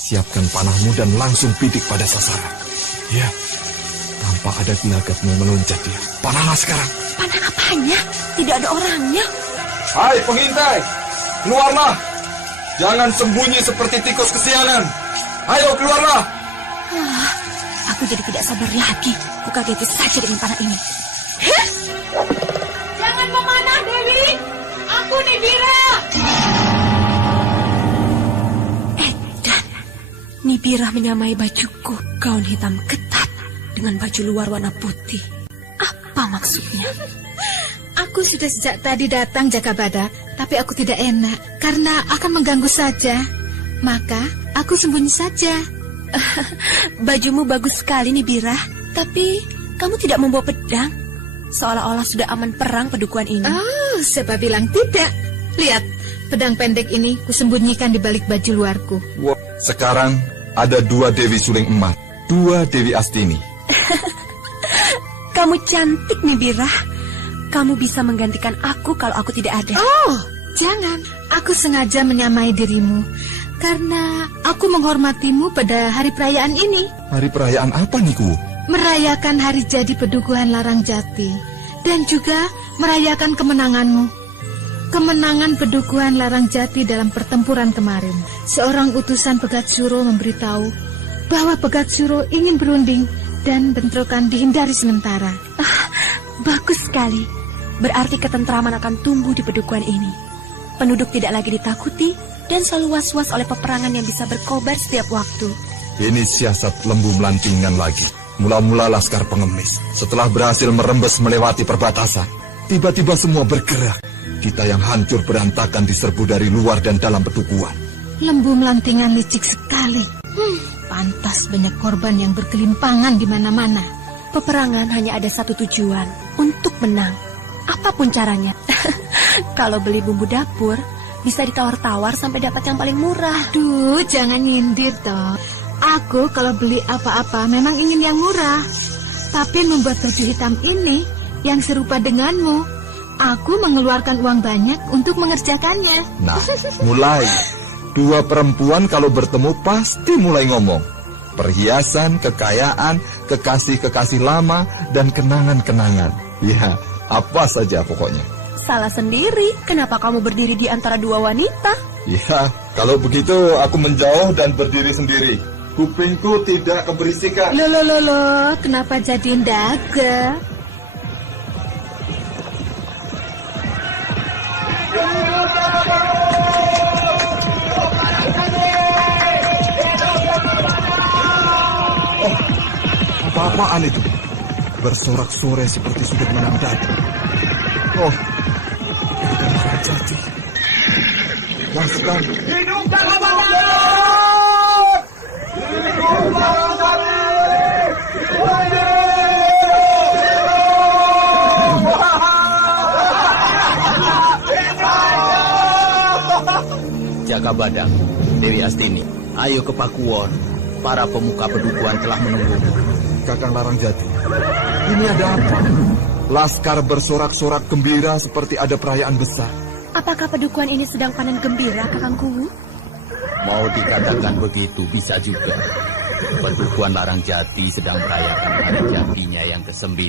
Siapkan panahmu dan langsung bidik pada sasaran. Ya, tanpa ada gelagatmu meloncat dia. Panahlah sekarang. Panah apanya? Tidak ada orangnya. Hai pengintai, keluarlah. Jangan sembunyi seperti tikus kesiangan. Ayo keluarlah. Aku jadi tidak sabar lagi. Kukageti saja dengan panah ini. Jangan memanah, Dewi. Aku Nibira. Edan, Nibira menyamai bajuku. Gaun hitam ketat dengan baju luar warna putih. Apa maksudnya? Aku sudah sejak tadi datang Jaka Badak, tapi aku tidak enak karena akan mengganggu saja. Maka aku sembunyi saja. Bajumu bagus sekali Nibira, tapi kamu tidak membawa pedang. Seolah-olah sudah aman perang pedukuhan ini. Oh, siapa bilang tidak? Lihat, pedang pendek ini kusembunyikan di balik baju luarku. Wow. Sekarang ada 2 Dewi Suling Emas, 2 Dewi Astini. Kamu cantik Nibira. Kamu bisa menggantikan aku kalau aku tidak ada. Oh, jangan. Aku sengaja menyamai dirimu karena aku menghormatimu pada hari perayaan ini. Hari perayaan apa Niku? Merayakan hari jadi Pedukuhan Larang Jati dan juga merayakan kemenanganmu. Kemenangan Pedukuhan Larang Jati dalam pertempuran kemarin. Seorang utusan Pegat Suro memberitahu bahwa Pegat Suro ingin berunding dan bentrokan dihindari sementara. Bagus sekali. Berarti ketentraman akan tumbuh di pedukuhan ini. Penduduk tidak lagi ditakuti dan selalu was-was oleh peperangan yang bisa berkobar setiap waktu. Ini siasat Lembu Melantingan lagi. Mula-mula laskar pengemis. Setelah berhasil merembes melewati perbatasan, tiba-tiba semua bergerak. Kita yang hancur berantakan diserbu dari luar dan dalam pedukuhan. Lembu Melantingan licik sekali. Pantas banyak korban yang berkelimpangan di mana-mana. Peperangan hanya ada satu tujuan, untuk menang. Apapun caranya. Kalau beli bumbu dapur, bisa ditawar-tawar sampai dapat yang paling murah. Duh, jangan nyindir toh. Aku kalau beli apa-apa memang ingin yang murah. Tapi membuat baju hitam ini yang serupa denganmu, aku mengeluarkan uang banyak untuk mengerjakannya. Nah, mulai. Dua perempuan kalau bertemu pasti mulai ngomong. Perhiasan, kekayaan, kekasih-kekasih lama, dan kenangan-kenangan. Ya, apa saja pokoknya. Salah sendiri, kenapa kamu berdiri di antara dua wanita? Ya, kalau begitu aku menjauh dan berdiri sendiri. Kupingku tidak keberisikan. Loh, kenapa jadi ndaga? Apa-apaan itu? Bersorak-sorai seperti sudah menandai. Oh, jadi laskar. Hidup Jagabada! Hidup Jagabada, Dewi Astini, ayo ke Pakuwon. Para pemuka pedukuhan telah menunggu. Kakang Larangjati, ini ada apa? Laskar bersorak-sorak gembira seperti ada perayaan besar. Apakah pedukuhan ini sedang panen gembira, Kakang Kuwu? Mau dikatakan begitu, bisa juga. Pedukuhan Larangjati sedang merayakan hari jatinya yang ke-9.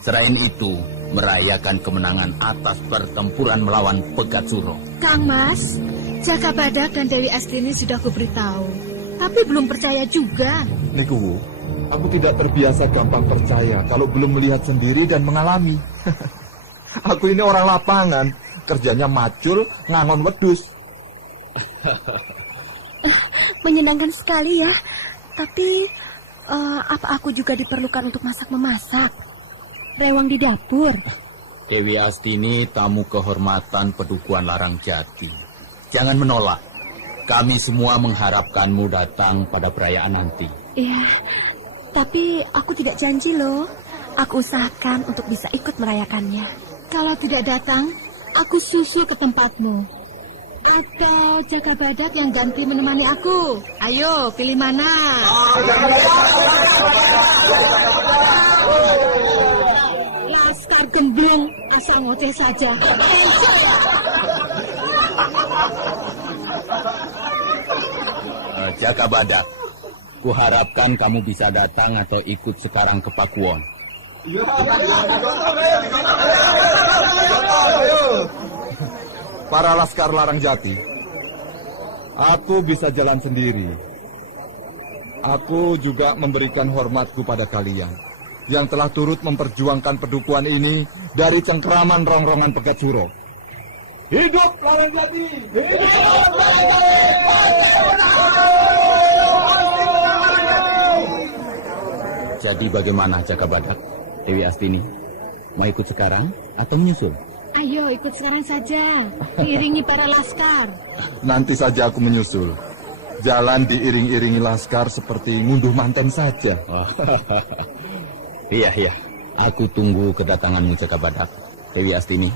Selain itu, merayakan kemenangan atas pertempuran melawan Pegatsuro. Kang Mas, Jagabada dan Dewi Astini sudah kuberitahu. Tapi belum percaya juga. Niku, aku tidak terbiasa gampang percaya kalau belum melihat sendiri dan mengalami. Aku ini orang lapangan, kerjanya macul, ngangon wedus. Menyenangkan sekali ya. Tapi, apa aku juga diperlukan untuk masak-memasak? Rewang di dapur. Dewi Astini, tamu kehormatan pedukuhan Larangjati. Jangan menolak. Kami semua mengharapkanmu datang pada perayaan nanti. Iya, tapi aku tidak janji loh. Aku usahakan untuk bisa ikut merayakannya. Kalau tidak datang, aku susul ke tempatmu. Atau Jagabada yang ganti menemani aku. Ayo, pilih mana? Laskar gemblung, asal ngoceh saja. Jagabada, kuharapkan kamu bisa datang atau ikut sekarang ke Pakuwon. Para laskar Larangjati, aku bisa jalan sendiri. Aku juga memberikan hormatku pada kalian yang telah turut memperjuangkan pedukuhan ini dari cengkeraman rongrongan Pegatsuro. Hidup Larangjati! Hidup Jadi bagaimana Jagabada, Dewi Astini? Mau ikut sekarang atau menyusul? Ayo ikut sekarang saja. Iringi para laskar. Nanti saja aku menyusul. Jalan diiring-iringi laskar seperti ngunduh manten saja. Iya. Aku tunggu kedatanganmu Jagabada, Dewi Astini.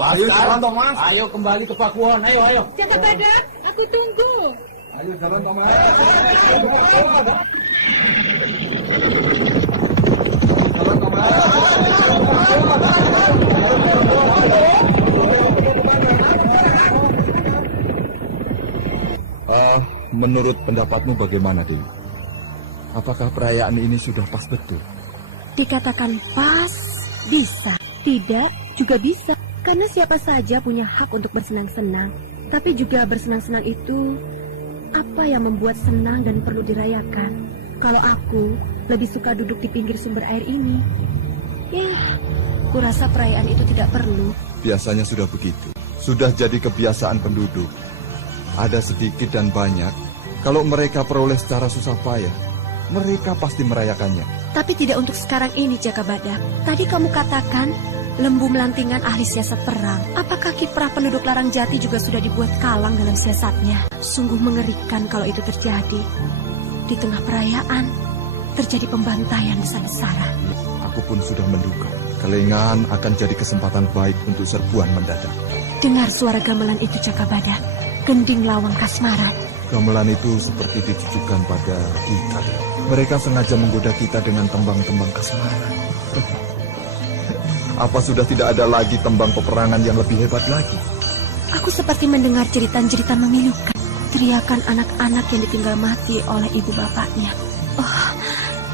Ayo jalan Thomas. Ayo kembali ke Pakuwon. Ayo. Jagabada, aku tunggu. Ayo jalan Thomas. Menurut pendapatmu bagaimana, Dewi? Apakah perayaan ini sudah pas betul? Dikatakan pas, bisa. Tidak, juga bisa. Karena siapa saja punya hak untuk bersenang-senang. Tapi juga bersenang-senang itu, apa yang membuat senang dan perlu dirayakan? Kalau aku lebih suka duduk di pinggir sumber air ini. Kurasa perayaan itu tidak perlu. Biasanya sudah begitu. Sudah jadi kebiasaan penduduk. Ada sedikit dan banyak. Kalau mereka peroleh secara susah payah, mereka pasti merayakannya. Tapi tidak untuk sekarang ini, Jaka Badak. Tadi kamu katakan Lembu Melantingan ahli siasat perang. Apakah kiprah penduduk Larangjati juga sudah dibuat kalang dalam siasatnya? Sungguh mengerikan kalau itu terjadi. Di tengah perayaan, terjadi pembantaian besar-besaran. Aku pun sudah menduga. Kelengahan akan jadi kesempatan baik untuk serbuan mendadak. Dengar suara gamelan itu, Jaka Badak. Gending lawang kasmaran. Gamelan itu seperti ditujukan pada kita. Mereka sengaja menggoda kita dengan tembang-tembang kasmaran. Apa sudah tidak ada lagi tembang peperangan yang lebih hebat lagi? Aku seperti mendengar jeritan-jeritan memilukan. Teriakan anak-anak yang ditinggal mati oleh ibu bapaknya. Oh,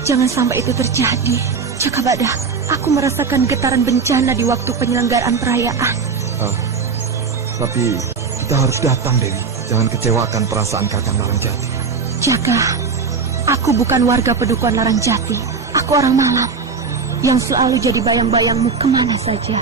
jangan sampai itu terjadi. Jaka Badak, aku merasakan getaran bencana di waktu penyelenggaraan perayaan. Tapi kita harus datang, Dewi. Jangan kecewakan perasaan Kakang Larangjati. Jaka, aku bukan warga Pedukuhan Larangjati. Aku orang malam yang selalu jadi bayang-bayangmu kemana saja.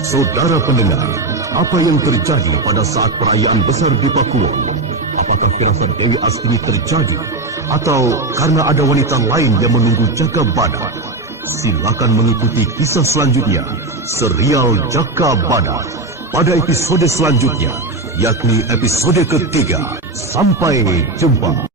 Saudara pendengar, apa yang terjadi pada saat perayaan besar di Pakuwon? Apakah firasat Dewi Astini terjadi? Atau karena ada wanita lain yang menunggu Jaka Badak? Silakan mengikuti kisah selanjutnya, serial Jaka Badak. Pada episode selanjutnya, yakni episode ketiga. Sampai jumpa.